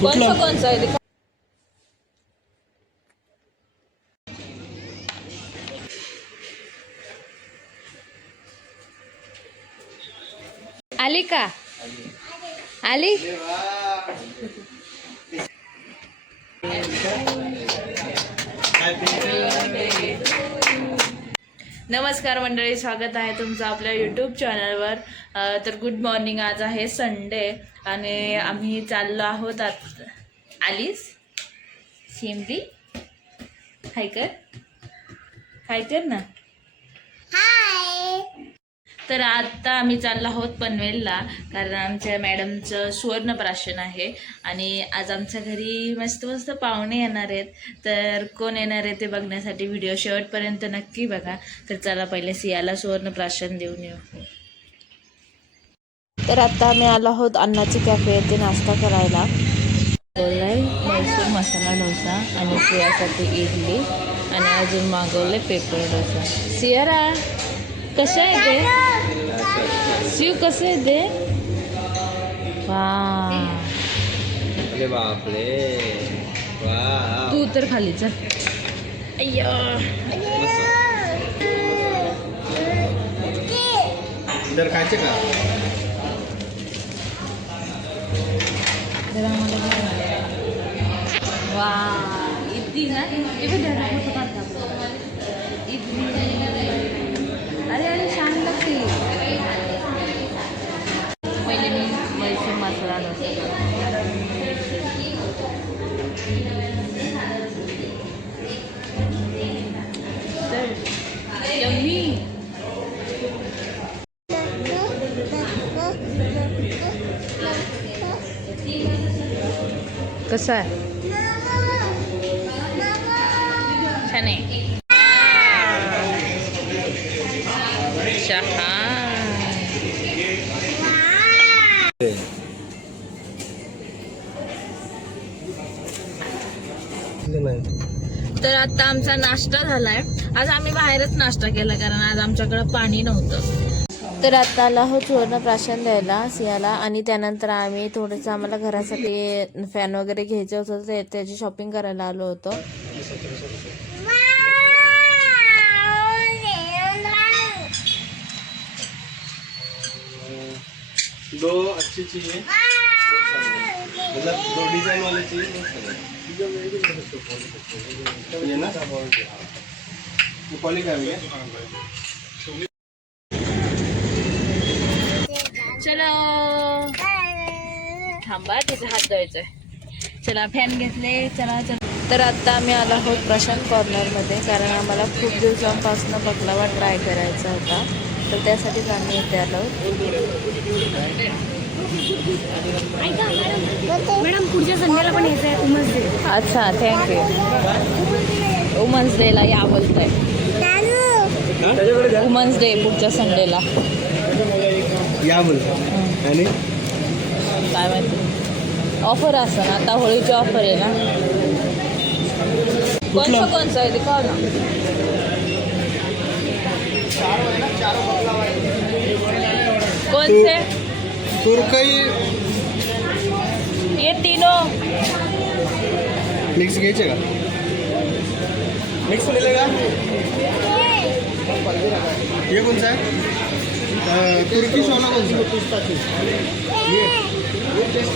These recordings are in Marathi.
कौन सा है? आली का? आली? नमस्कार मंडळी, स्वागत आहे तुमचं आपल्या यूट्यूब चॅनलवर. तर गुड मॉर्निंग. आज आहे संडे आणि आम्ही चाललो आहोत. आलीस शिमरी हाय कर ना. तर आता आम्ही चाललो आहोत पनवेलला, कारण आमच्या मॅडमचं सुवर्णप्राशन आहे आणि आज आमच्या घरी मस्त मस्त पाहुणे येणार आहेत. तर कोण येणार आहे ते बघण्यासाठी व्हिडिओ शेवटपर्यंत नक्की बघा. तर चला पहिले सियाला सुवर्णप्राशन देऊन येऊ. तर आता आम्ही आलो आहोत अन्नाची कॅफे येथे नाश्ता करायला. बोललाय मैसूर मसाला डोसा आणि सियासाठी इडली आणि अजून मागवले पेपर डोसा. सियारा कशा आहे ते? शिव कसं आहे ते? अरे बापरे, वाह. तू तर खाली चल. अय्यो इधर खायचे का? वा इतकी ना इतकी. अरे अरे छान लागते. पहिले मी मैसूर मसाला डोसा. यम्मी. कसा आहे? छान आहे. चहा. तर आता आमचा नाश्ता झालाय. आज आम्ही बाहेरच नाश्ता केला कारण आज आमच्याकडे पाणी नव्हतं. तर आता आला आहोत सुवर्णप्राशन द्यायला सियाला आणि त्यानंतर आम्ही थोडंसं आम्हाला घरासाठी फॅन वगैरे घ्यायचं होतं, तर त्याची शॉपिंग करायला आलो होतो. दो अच्छी चाहिए, मतलब दो डिजाइन वाले चाहिए. ये ना पॉली का है. चलो थांबा, तिचा हात धुवायचा. चला फॅन घेतले. चला चला. तर आता आम्ही आलो आहोत प्रशांत कॉर्नरमध्ये, कारण आम्हाला खूप दिवसांपासून बकलावा ट्राय करायचा होता. तर त्यासाठीच आम्ही इथे आलो. मॅडम पुढच्या संडेला पण यायचं आहे वुमन्स डे. अच्छा थँक्यू. वुमन्स डेला या बोलताय. वुमन्स डे पुढच्या संडेला या बोलतो. आणि काय माहिती ऑफर असं ना, आता होळीची ऑफर आहे ना. कोणचं आहे ते कळ ना. कोणसे? तुरकई ये तीनों मिक्स घ्यायचे का? मिक्स मिलेगा. ये कौन सा है? तुर्की वाला कौन सा?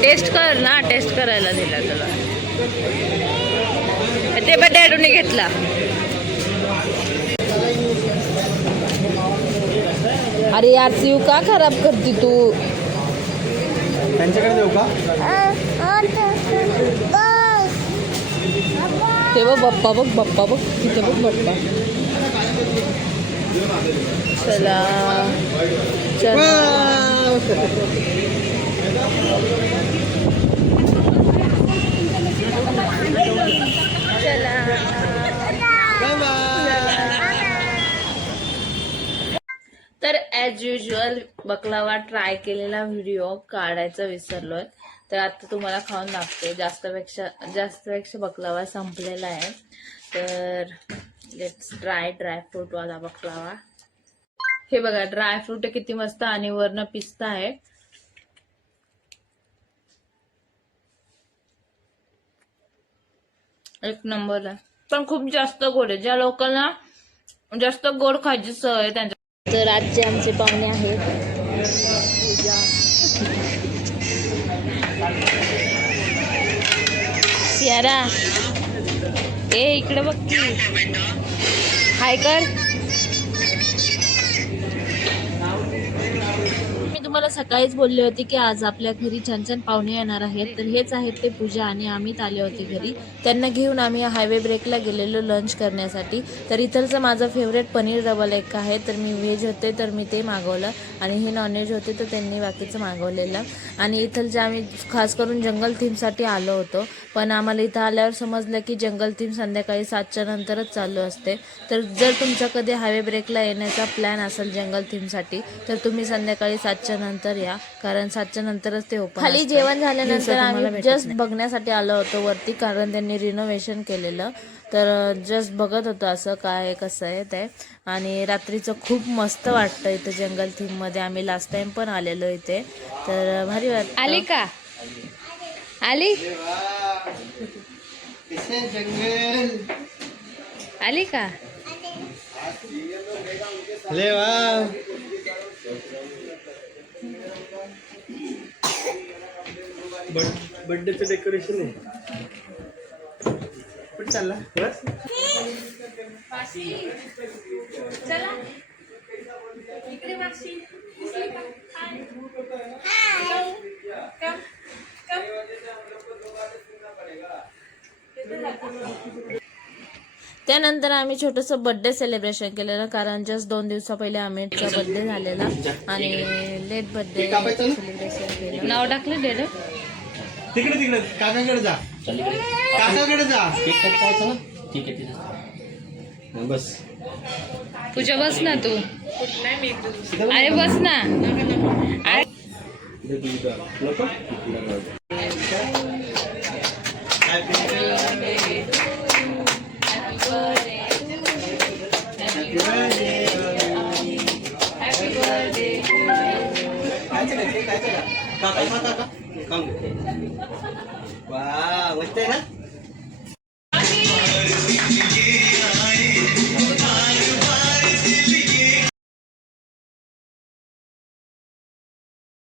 टेस्ट कर ना. टेस्ट करायला दिला तुला. ते पण डॅडूने घेतला. अरे यार शिव का खराब करती तू? त्यांच्याकडे देऊ का? ते बघ बाप्पा, बघ बाप्पा, बघ तिथे बघ बाप्पा. चला चला. चला. तर ॲज युजल बकलावा ट्राय केलेला व्हिडिओ काढायचा विसरलोय, तर आता तुम्हाला खाऊन दाखवते. जास्तपेक्षा बकलावा संपलेला आहे. तर लेट्स ड्रायफ्रूट वाला बकलावा. हे बघा ड्रायफ्रूट किती मस्त आणि वरनं पिस्ता आहे. एक नंबर आहे. पण खूप जास्त गोड आहे. ज्या लोकांना जास्त गोड खायची सवय आहे त्यांच्या. तर आजचे आमचे पाहुणे आहेत पूजा, सियारा. ए इकडे बघ की, हाय कर. मी तुम्हाला सकाळीच बोलले होते की आज आपल्या घरी छान छान पाहुणे येणार आहेत. तर हेच आहेत ते पूजा आणि अमित आले होते घरी. त्यांना घेऊन आम्ही हायवे ब्रेकला गेलेलो लंच करण्यासाठी. तर इथलचं माझं फेवरेट पनीर डबल एग आहे. तर मी व्हेज होते तर मी ते मागवलं आणि हे नॉनव्हेज होते तर त्यांनी बाकीचं मागवलेलं. आणि इथलचं आम्ही खास करून जंगल थीमसाठी आलो होतो. पण आम्हाला इथं आल्यावर समजलं की जंगल थीम संध्याकाळी 7च्या नंतरच चालू असते. तर जर तुमचा कधी हायवे ब्रेकला येण्याचा प्लॅन असेल जंगल थीमसाठी तर तुम्ही संध्याकाळी 7च्या नंतर या, कारण 7च्या नंतरच ते ओपन. खाली जेवण झाल्यानंतर आम्ही जस्ट बघण्यासाठी आलो होतो वरती, कारण त्यांनी रिनोव्हेशन केलेलं. तर जस्ट बघत होतो असं काय कसं आहे ते. आणि रात्रीचं खूप मस्त वाटतं इथं जंगल थीम मध्ये. आम्ही लास्ट टाइम पण आलेलो इथे, तर भारी वाटतं. आली का? आली जंगल आली का? ले वा. बर्थडेचं डेकोरेशन आहे. कुठे चालला बस? चला इकडे माशी. त्यानंतर आम्ही छोटंसं बर्थडे सेलिब्रेशन केलेलं, कारण जस्ट 2 दिवसा पहिले अमितचा बर्थडे झालेला आणि लेट बर्थडे सेलिब्रेशन केलं. नाव टाकलं डेड. तिकडे तिकडे काकाकडे जा, काकाकडे जा. ठीक आहे बस. पूजा बस ना तू. अरे बस ना. नको. काका वा मस्त आहे ना.